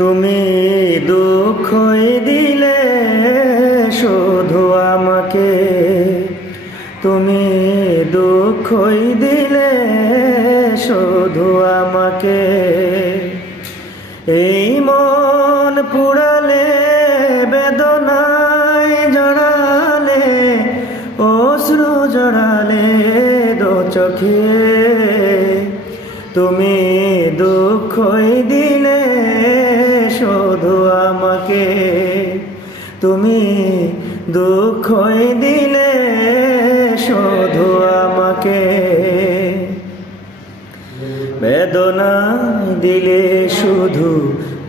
তুমি দুঃখই দিলে শুধু আমাকে, তুমি দুঃখই দিলে শুধু আমাকে। এই মন পুড়ালে, বেদনায় জড়ালে, অশ্রু জড়ালে দো চোখে। তুমি দুঃখই দিলে শুধু আমাকে, তুমি দুঃখই দিলে শুধু আমাকে। বেদনা দিলে শুধু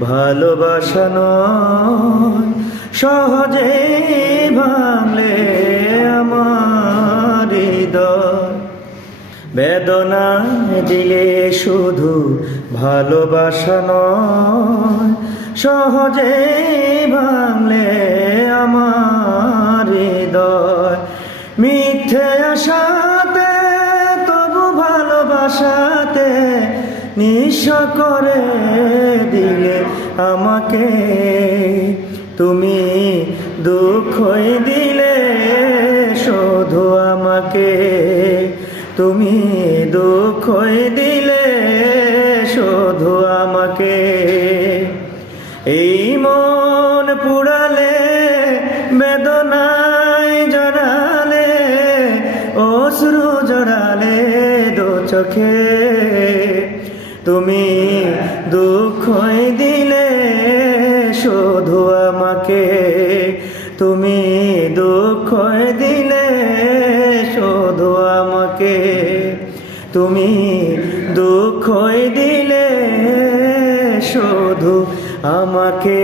ভালোবাসা নয়, সহজে ভাঙলে আমার হৃদয়। বেদনা দিলে শুধু ভালোবাসা নয়, সহজে ভাঙলে আমার হৃদয়। মিথ্যে আশাতে তবু ভালোবাসাতে নিঃস্ব করে দিলে আমাকে। তুমি দুঃখই দিলে শুধু আমাকে, তুমি দুঃখই দিলে শুধু আমাকে। এই মন পুড়ালে, বেদনায় জড়ালে, অশ্রু জড়ালে দো চোখে। তুমি দুঃখই দিলে শুধু আমাকে, তুমি দুঃখই দিলে শুধু আমাকে, তুমি দুঃখই দিলে শুধু আমাকে।